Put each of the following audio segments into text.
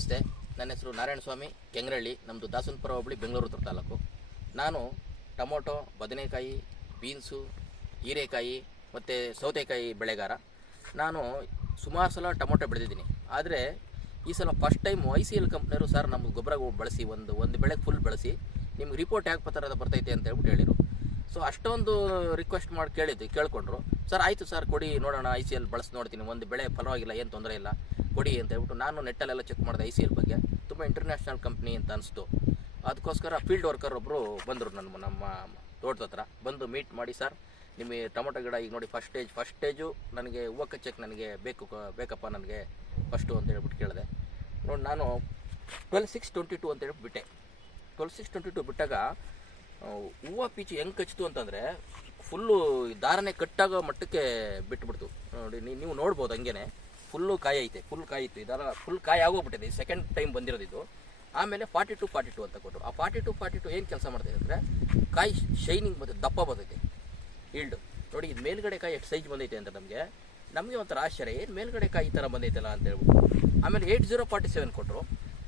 ನಮಸ್ತೆ, ನನ್ನ ಹೆಸರು ನಾರಾಯಣಸ್ವಾಮಿ ಕೆಂಗರಳ್ಳಿ. ನಮ್ಮದು ದಾಸನಪುರ ಹೋಬಳಿ, ಬೆಂಗಳೂರು ಉತ್ತರ ತಾಲೂಕು. ನಾನು ಟೊಮೊಟೊ, ಬದನೆಕಾಯಿ, ಬೀನ್ಸು, ಹೀರೆಕಾಯಿ ಮತ್ತು ಸೌತೆಕಾಯಿ ಬೆಳೆಗಾರ. ನಾನು ಸುಮಾರು ಸಲ ಟೊಮೊಟೊ ಬೆಳೆದಿದ್ದೀನಿ. ಆದರೆ ಈ ಸಲ ಫಸ್ಟ್ ಟೈಮ್ ICL ಕಂಪ್ನಿಯವರು ಸರ್ ನಮ್ಗೆ ಗೊಬ್ಬರ ಬಳಸಿ ಒಂದು ಬೆಳೆಗೆ ಫುಲ್ ಬಳಸಿ ನಿಮ್ಗೆ ರಿಪೋರ್ಟ್ ಯಾಕೆ ಬರ್ತೈತೆ ಅಂತ ಹೇಳ್ಬಿಟ್ಟು ಹೇಳಿರು. ಸೊ ಅಷ್ಟೊಂದು ರಿಕ್ವೆಸ್ಟ್ ಮಾಡಿ ಕೇಳ್ಕೊಂಡ್ರು. ಸರ್ ಆಯಿತು ಸರ್ ಕೊಡಿ ನೋಡೋಣ, ICL ಬಳಸಿ ನೋಡ್ತೀನಿ, ಒಂದು ಬೆಳೆ ಫಲವಾಗಿಲ್ಲ, ಏನು ತೊಂದರೆ ಇಲ್ಲ, ಕೊಡಿ ಅಂತ ಹೇಳ್ಬಿಟ್ಟು ನಾನು ನೆಟ್ಟಲ್ಲೆಲ್ಲ ಚೆಕ್ ಮಾಡಿದೆ. ICL ಬಗ್ಗೆ ತುಂಬ ಇಂಟರ್ನ್ಯಾಷನಲ್ ಕಂಪ್ನಿ ಅಂತ ಅನಿಸ್ತು. ಅದಕ್ಕೋಸ್ಕರ ಫೀಲ್ಡ್ ವರ್ಕರ್ ಒಬ್ಬರು ಬಂದರು ನಮ್ಮ ತೋಟದ ಹತ್ರ ಬಂದು ಮೀಟ್ ಮಾಡಿ, ಸರ್ ನಿಮಗೆ ಟೊಮೊಟೊ ಗಿಡ ಈಗ ನೋಡಿ ಫಸ್ಟ್ ಸ್ಟೇಜು ನನಗೆ ಹೂವು ಕಚ್ಚಕ್ಕೆ ನನಗೆ ಬೇಕಪ್ಪ ನನಗೆ ಫಸ್ಟು ಅಂತ ಹೇಳ್ಬಿಟ್ಟು ಕೇಳಿದೆ. ನೋಡಿ ನಾನು 12/6/22 ಅಂತ ಹೇಳ್ಬಿಟ್ಟು ಬಿಟ್ಟೆ. 12/6/22 ಬಿಟ್ಟಾಗ ಹೂವು ಪೀಚು ಹೆಂಗೆ ಕಚ್ಚಿತು ಅಂತಂದರೆ ಫುಲ್ಲು ದಾರನೇ ಕಟ್ಟಾಗೋ ಮಟ್ಟಕ್ಕೆ ಬಿಟ್ಬಿಡ್ತು. ನೋಡಿ ನೀವು ನೋಡ್ಬೋದು, ಹಂಗೇನೆ ಫುಲ್ಲು ಕಾಯಿ ಐತೆ, ಫುಲ್ ಕಾಯಿ ಇತ್ತು. ಇದೆಲ್ಲ ಫುಲ್ ಕಾಯಿ ಆಗೋಗ್ಬಿಟ್ಟಿದೆ. Second time ಬಂದಿರೋದಿದ್ದು. ಆಮೇಲೆ 42 ಅಂತ ಕೊಟ್ಟರು. ಆ 42 ಏನು ಕೆಲಸ ಮಾಡ್ತಾಯಿದೆ ಅಂದರೆ ಕಾಯಿ ಶೈನಿಂಗ್ ಬಂದೈತೆ, ದಪ್ಪ ಬಂದೈತೆ, ಈಲ್ಡು ನೋಡಿ. ಇದು ಮೇಲ್ಗಡೆ ಕಾಯಿ ಎಷ್ಟು ಸೈಜ್ ಬಂದೈತೆ ಅಂತ ನಮಗೆ ಒಂಥರ ಆಶ್ಚರ್ಯ, ಏನು ಮೇಲ್ಗಡೆ ಕಾಯಿ ಈ ಥರ ಬಂದೈತಲ್ಲ ಅಂತ ಹೇಳ್ಬಿಟ್ಟು. ಆಮೇಲೆ 8047 ಕೊಟ್ಟರು.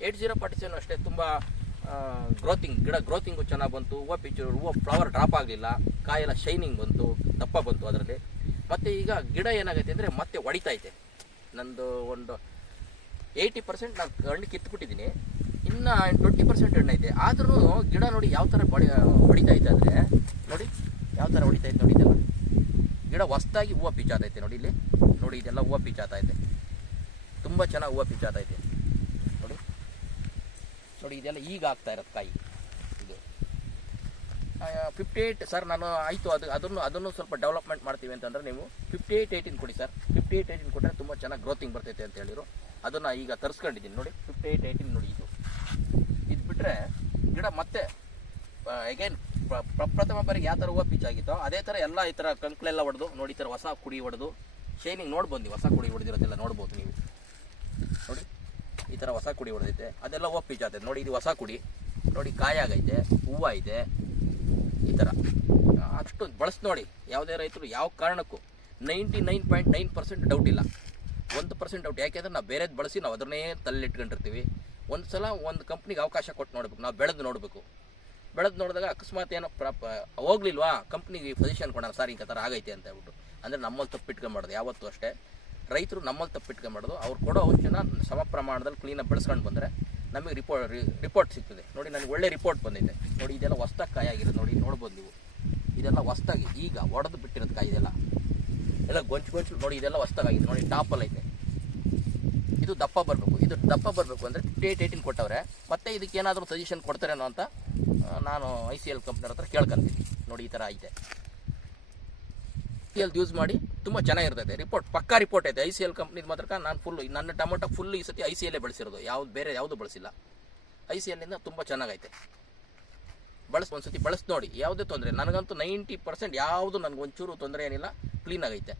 8047 ಅಷ್ಟೇ ತುಂಬ ಗ್ರೋತಿಂಗು ಚೆನ್ನಾಗಿ ಬಂತು. ಹೂವು ಫ್ಲವರ್ ಡ್ರಾಪ್ ಆಗಲಿಲ್ಲ, ಕಾಯೆಲ್ಲ ಶೈನಿಂಗ್ ಬಂತು, ದಪ್ಪ ಬಂತು ಅದರಲ್ಲಿ. ಮತ್ತು ಈಗ ಗಿಡ ಏನಾಗೈತೆ ಅಂದರೆ ಮತ್ತೆ ಹೊಡಿತೈತೆ. ನಂದು ಒಂದು 80% ನಾನು ಹಣ್ಣು ಕಿತ್ಬಿಟ್ಟಿದ್ದೀನಿ, ಇನ್ನು 20% ಹಣ್ಣು ಐತೆ. ಆದ್ರೂ ಗಿಡ ನೋಡಿ ಯಾವ ಥರ ಹೊಡಿತೈತೆ ಅಂದರೆ ನೋಡಿ ಯಾವ ಥರ ಹೊಡಿತೈತೆ ನೋಡಿ. ಇದೆಲ್ಲ ಗಿಡ ಹೊಸ್ದಾಗಿ ಹೂವು ಪಿಚ್ಚಾತೈತೆ ನೋಡಿ. ಇಲ್ಲಿ ನೋಡಿ, ಇದೆಲ್ಲ ಹೂವು ಪಿಚ್ಚಾತೈತೆ, ತುಂಬ ಚೆನ್ನಾಗಿ ಹೂವು ಪಿಚ್ಚಾತೈತೆ ನೋಡಿ. ನೋಡಿ ಇದೆಲ್ಲ ಈಗ ಆಗ್ತಾ ಇರೋದು ಕಾಯಿ. ಇದು 58 ಸರ್ ನಾನು ಆಯಿತು, ಅದನ್ನು ಸ್ವಲ್ಪ ಡೆವಲಪ್ಮೆಂಟ್ ಮಾಡ್ತೀವಿ ಅಂತಂದರೆ ನೀವು 58-18 ಕೊಡಿ ಸರ್. 58-18 ಕೊಟ್ಟರೆ ತುಂಬ ಚೆನ್ನಾಗಿ ಗ್ರೋತಿಂಗ್ ಬರ್ತೈತೆ ಅಂತ ಹೇಳಿರು. ಅದನ್ನು ಈಗ ತರಿಸ್ಕೊಂಡಿದ್ದೀನಿ ನೋಡಿ. 58-18 ನೋಡಿ. ಇದು ಬಿಟ್ಟರೆ ಗಿಡ ಮತ್ತೆ ಅಗೇನ್ ಪ್ರಥಮ ಬಾರಿಗೆ ಯಾವ ಥರ ಹೂವು ಪಿಚ್ಚಾಗಿತ್ತೋ ಅದೇ ಥರ ಎಲ್ಲ ಈ ಥರ ಕಂಕ್ಳೆಲ್ಲ ಹೊಡೆದು ನೋಡಿ, ಈ ಥರ ಹೊಸ ಕುಡಿ ಹೊಡೆದು ಶೈನಿಂಗ್ ನೋಡ್ಬೋದು ನೀವು. ಹೊಸ ಕುಡಿ ಹೊಡೆದಿರೋದೆಲ್ಲ ನೋಡ್ಬೋದು ನೀವು ನೋಡಿ. ಈ ಥರ ಹೊಸ ಕುಡಿ ಹೊಡೆದೈತೆ, ಅದೆಲ್ಲ ಹೂವು ಪಿಚ್ಚಾತೈತೆ ನೋಡಿ. ಇದು ಹೊಸ ಕುಡಿ ನೋಡಿ, ಕಾಯಾಗೈತೆ, ಹೂವು ಐತೆ. ಈ ಥರ ಅಷ್ಟು ಬಳಸಿ ನೋಡಿ. ಯಾವುದೇ ರೈತರು ಯಾವ ಕಾರಣಕ್ಕೂ 99.9% ಡೌಟ್ ಇಲ್ಲ, 1% ಡೌಟ್. ಯಾಕೆಂದರೆ ನಾವು ಬೇರೆದು ಬಳಸಿ ನಾವು ಅದನ್ನೇ ತಲೆಲಿಟ್ಕೊಂಡಿರ್ತೀವಿ. ಒಂದು ಸಲ ಒಂದು ಕಂಪ್ನಿಗೆ ಅವಕಾಶ ಕೊಟ್ಟು ನೋಡ್ಬೇಕು, ನಾವು ಬೆಳೆದು ನೋಡಬೇಕು. ಬೆಳೆದು ನೋಡಿದಾಗ ಅಕಸ್ಮಾತ್ ಏನೋ ಹೋಗ್ಲಿಲ್ವಾ ಕಂಪ್ನಿಗೆ ಸಜೆಷನ್ ಕೊಡೋಣ, ಸರ್ ಈ ಥರ ಆಗೈತೆ ಅಂತ ಹೇಳ್ಬಿಟ್ಟು. ಅಂದರೆ ನಮ್ಮಲ್ಲಿ ತಪ್ಪಿಟ್ಕೊಂಬಾರ್ದು ಯಾವತ್ತೂ ಅಷ್ಟೇ. ರೈತರು ನಮ್ಮಲ್ಲಿ ತಪ್ಪಿಟ್ಕೊಂಬಾರ್ದು. ಅವ್ರು ಕೊಡೋ ಔಷಧಿನ ಸಮ ಪ್ರಮಾಣದಲ್ಲಿ ಕ್ಲೀನಾಗಿ ಬೆಳೆಸ್ಕೊಂಡು ಬಂದರೆ ನಮಗೆ ರಿಪೋರ್ಟ್ ಸಿಗ್ತದೆ ನೋಡಿ. ನನಗೆ ಒಳ್ಳೆ ರಿಪೋರ್ಟ್ ಬಂದೈತೆ ನೋಡಿ. ಇದೆಲ್ಲ ಹೊಸ್ದಾಗಿ ಕಾಯಿ ಆಗಿರೋದು ನೋಡಿ, ನೋಡ್ಬೋದು ನೀವು. ಇದೆಲ್ಲ ಹೊಸ್ದಾಗಿ ಈಗ ಒಡೆದು ಬಿಟ್ಟಿರೋದು ಕಾಯಿ, ಇದೆಲ್ಲ ಗೊಂಚು ನೋಡಿ. ಇದೆಲ್ಲ ಹೊಸ್ದಾಗಿದೆ ನೋಡಿ, ಟಾಪಲ್ಲಿ ಐತೆ. ಇದು ದಪ್ಪ ಬರಬೇಕು. ಇದು ದಪ್ಪ ಬರಬೇಕು ಅಂದರೆ 58-18 ಕೊಟ್ಟವ್ರೆ. ಮತ್ತೆ ಇದಕ್ಕೆ ಏನಾದರೂ ಸಜೆಷನ್ ಕೊಡ್ತಾರೇನೋ ಅಂತ ನಾನು ICL ಕಂಪ್ನಿಯವ್ರ ಹತ್ರ ಕೇಳ್ಕೊಂತೀನಿ ನೋಡಿ. ಈ ಥರ ಐತೆ. ICL ಯೂಸ್ ಮಾಡಿ ತುಂಬ ಚೆನ್ನಾಗಿರ್ತೈತೆ. ರಿಪೋರ್ಟ್ ಪಕ್ಕಾ ರಿಪೋರ್ಟ್ ಐತೆ ICL ಕಂಪ್ನಿದು ಮಾತ್ರ. ನಾನು ನನ್ನ ಟೊಮೊಟೊ ಫುಲ್ ಈ ಸತಿ ICL ಬೆಳೆಸಿರೋದು, ಬೇರೆ ಯಾವುದು ಬಳಸಿಲ್ಲ. ICLನಿಂದ ತುಂಬ ಚೆನ್ನಾಗೈತೆ. ಒಂದ್ಸತಿ ಬಳಸಿ ನೋಡಿ, ಯಾವುದೇ ತೊಂದರೆ. ನನಗಂತೂ 90% ಯಾವುದು ನನಗೊಂಚೂರು ತೊಂದರೆ ಏನಿಲ್ಲ, ಕ್ಲೀನ್ ಆಗೈತೆ.